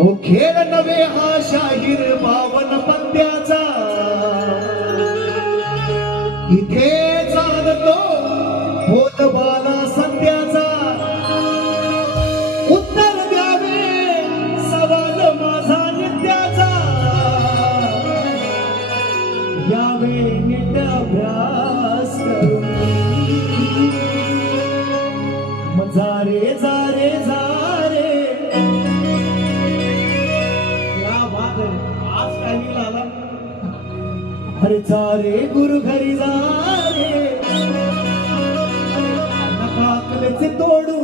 ओ खेळ नवे हा शाहीर बावन पत्त्याचा इथे चालतो बोलबाला सत्याचा उत्तर द्यावे सवाल माझा नित्याचा यावे नीट अभ्यास करून जा रे जा रे जा रे क्या बात है आज काही आला अरे जा रे गुरु घरी जा रे नका अकलेचे तोडू